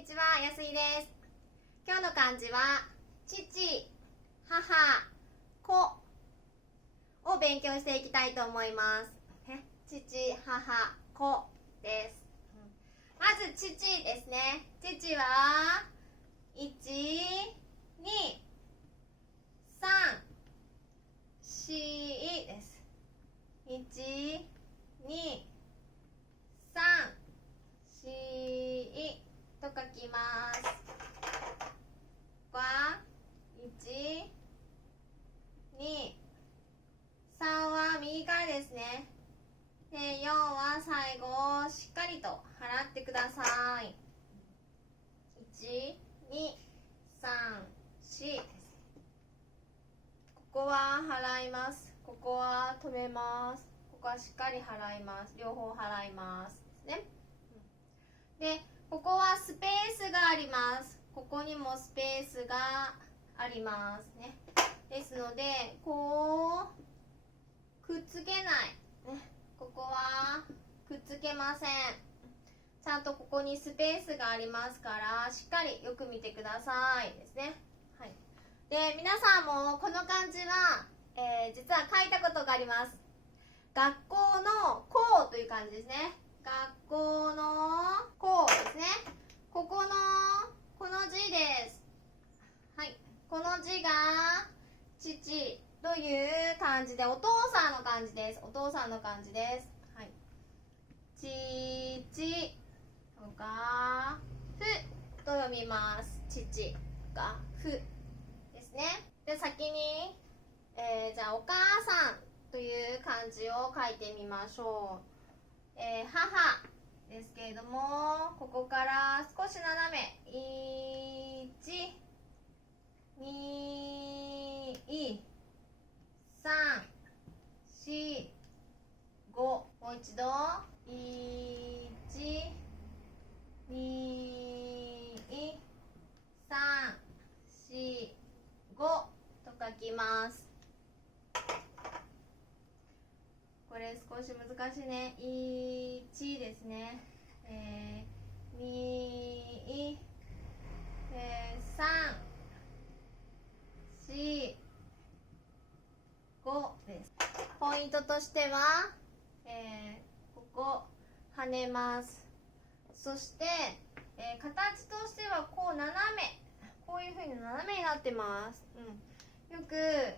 にちは、やすいです。今日の漢字は父、母、子を勉強していきたいと思います。父、母、子です。まず父ですね。父は1、2、3、4です。1、2、3、4と書きます。ここは1、2、3は右からですね。で、4は最後しっかりと払ってください。1、2、3、4です。ここは払います。ここは止めます。ここはしっかり払います。両方払いますですね。で、ここはスペースがあります。ここにもスペースがありますね。ですので、こうくっつけない、ね、ここはくっつけません。ちゃんとここにスペースがありますから、しっかりよく見てくださいですね。はい。で、皆さんもこの漢字は、実は書いたことがあります。学校の校という漢字ですね。学校の校ですね。ここの字です。はい。この字が父という漢字で、お父さんの漢字です。お父さんの漢字です。はい。父がふと読みます。父がふですね。で、先に、じゃあお母さんという漢字を書いてみましょう。母ですけれども、ここから少し斜め、1、2、3、4、5、もう一度、1、2、3、4、5と書きます。これ少し難しいね。1ですね。2、3、4、5です。ポイントとしては、ここ跳ねます。そして、形としてはこう斜め、こういう風に斜めになってます。よく、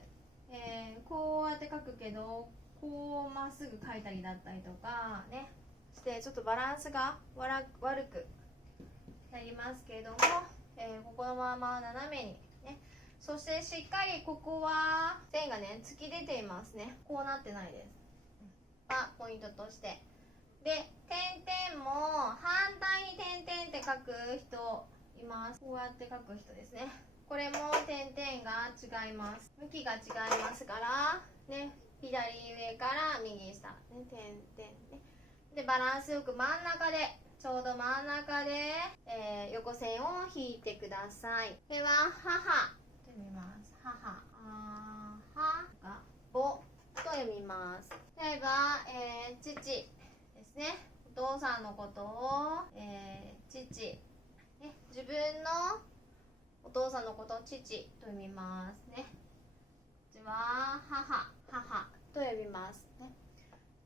こうやって書くけど、こうまっすぐ書いたりだったりとかねしてちょっとバランスが悪くなりますけれども、ここのまま斜めにね、そしてしっかりここは線がね突き出ていますね。こうなってないですがポイントとして。で、点々も反対に点々って書く人います。こうやって書く人ですね。これも点々が違います。向きが違いますからね、左上から右下、ね、点々ね。で、バランスよく真ん中で、ちょうど真ん中で、横線を引いてください。では、母と読みます。母、はが、ぼと読みます。例えば、父ですね。お父さんのことを、父、ね、自分のお父さんのことを父と読みますね。こっちは母と読みますね。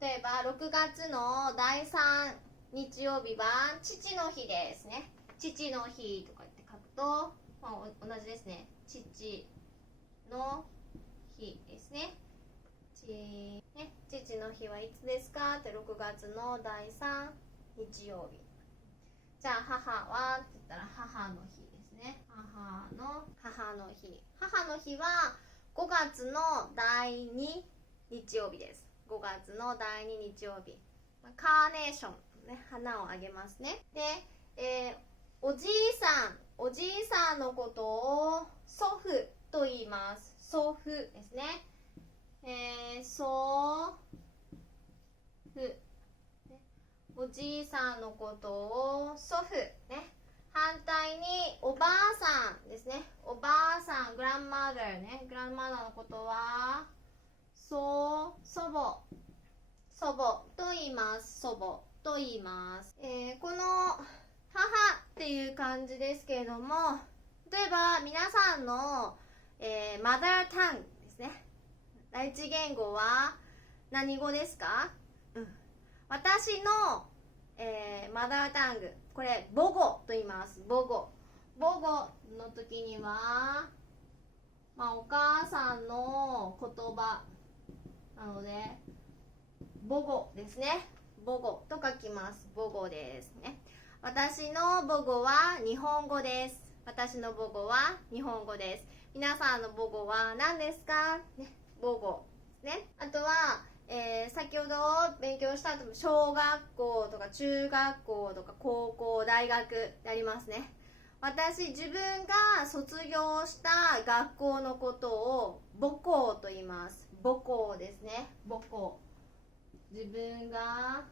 例えば6月の第3日曜日は父の日ですね。父の日とかって書くと、同じですね。父の日ですね。父の日はいつですかって6月の第3日曜日。じゃあ母はって言ったら母の日ですね。母の日。母の日は5月の第2日曜日です。5月の第2日曜日。カーネーション、ね、花をあげますね。で、おじいさんのことを祖父と言います。祖父ですね。祖父、ね。おじいさんのことを祖父ね。反対におばあさんですね。おばあさん、グランマザーね。グランマザーのことは祖母と言います。祖母と言います。この母っていう感じですけれども、例えば皆さんの、マザータングですね。第一言語は何語ですか？私の、マザータング、これ母語と言います。母語の時には、お母さんの言葉なので母語ですね。母語と書きます。母語ですね。私の母語は日本語です。私の母語は日本語です。皆さんの母語は何ですか？ね、母語ですね。あとは、先ほど勉強した後も小学校とか中学校とか高校、大学でありますね。自分が卒業した学校のことを母校と言います。母校ですね。母校。自分が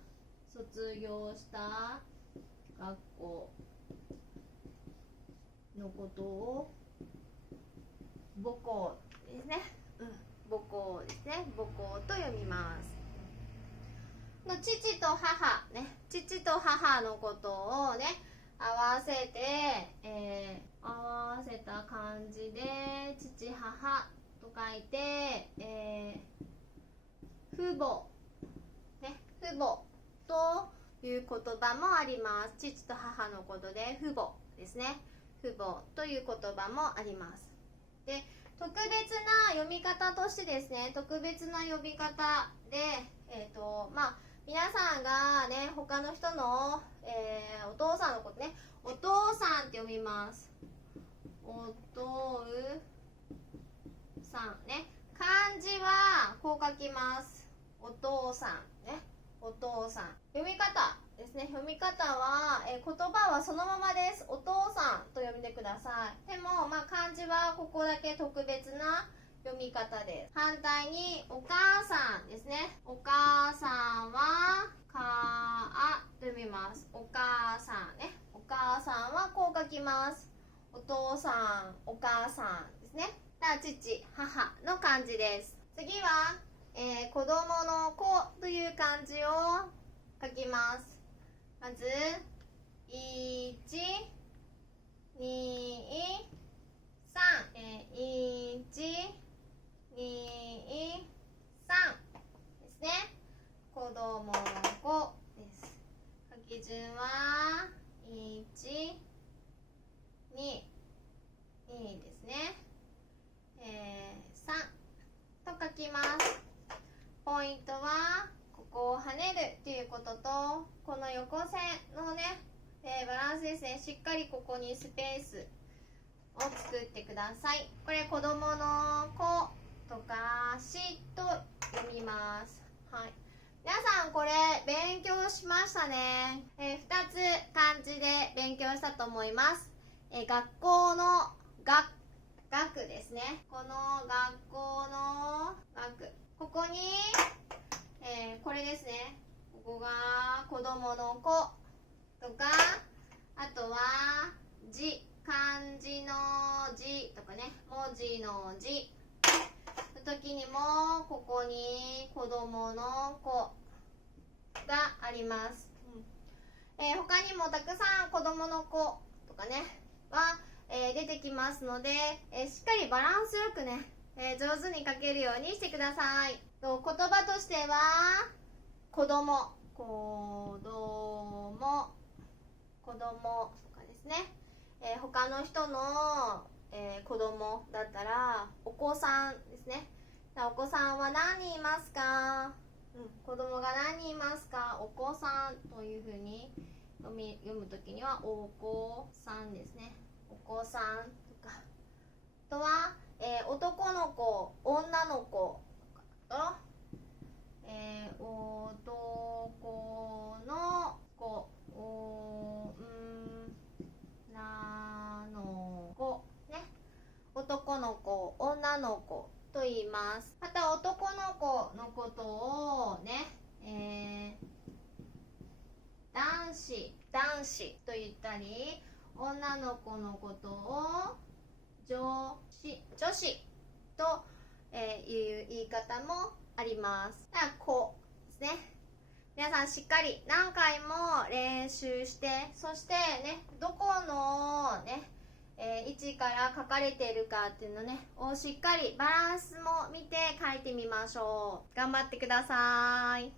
卒業した学校のことを母校ですね。母校ですね。母校と読みます。父と母ね。父と母のことをね、合わせた漢字で父母と書いて、父母ね、父母という言葉もあります。父と母のことで父母ですね。父母という言葉もあります。で、特別な読み方としてですね、特別な呼び方で、皆さんがね、他の人の、お父さんのことね、お父さんって読みます。お父さんね。漢字はこう書きます。お父さんね。お父さん。読み方ですね。読み方は、言葉はそのままです。お父さんと読んでください。でも、漢字はここだけ特別な読み方です。反対に、お母さんですね。お母さんは、かあと読みます。お母さんね。お母さんはこう書きます。お父さん、お母さんですね。父、母の漢字です。次は、子供の子という漢字を書きます。まず、1、2、3、1、2、3ですね。子供の子です。書き順は、1、2、2ですね。3と書きます。ポイントはここを跳ねるっていうことと、この横線のね、バランスですね。しっかりここにスペースを作ってください。これ子供の子とかしと読みます。はい。皆さんこれ勉強しましたね。2つ漢字で勉強したと思います。学校の学ですね。この学校の学。ここに、これですね。ここが子供の子とか、あとは字、漢字の字とかね、文字の字の時にもここに子供の子があります。他にもたくさん子供の子とかねは出てきますので、しっかりバランスよくね、上手に書けるようにしてください。言葉としては子供とかですね、他の人の、子供だったらお子さんですね。お子さんは何人いますか？子供が何人いますか？お子さんというふうに読むときにはお子さんですね。お子さんとか、あとは、男の子、女の子と、男の子、女の子ね。男の子、女の子と言います。また男の子のことをね、男子と言ったり、女の子のことを女子と、いう言い方もあります。子ですね。皆さんしっかり何回も練習して、そしてね、どこのね、位置から書かれているかっていうのねをしっかりバランスも見て書いてみましょう。頑張ってください。